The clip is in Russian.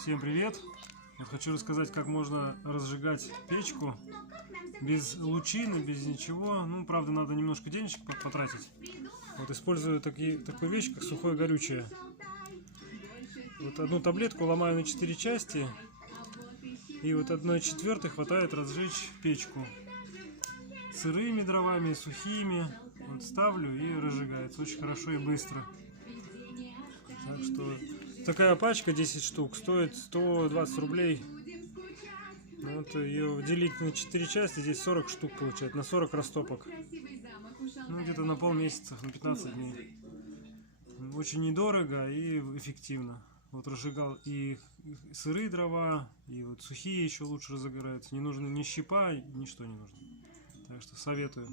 Всем привет! Вот хочу рассказать, как можно разжигать печку без лучины, без ничего. Ну, правда, надо немножко денежек потратить. Вот использую такую вещь, как сухое горючее. Вот одну таблетку ломаю на 4 части, и вот 1/4 хватает разжечь печку. Сырыми дровами, сухими. Вот ставлю и разжигается очень хорошо и быстро. Так что такая пачка 10 штук стоит 120 рублей. Вот ее делить на 4 части, здесь 40 штук получается, на 40 растопок. Ну, где-то на полмесяца, на 15 дней. Очень недорого и эффективно. Вот разжигал и сырые дрова, и вот сухие еще лучше разогораются. Не нужно ни щепа, ничто не нужно. Так что советую.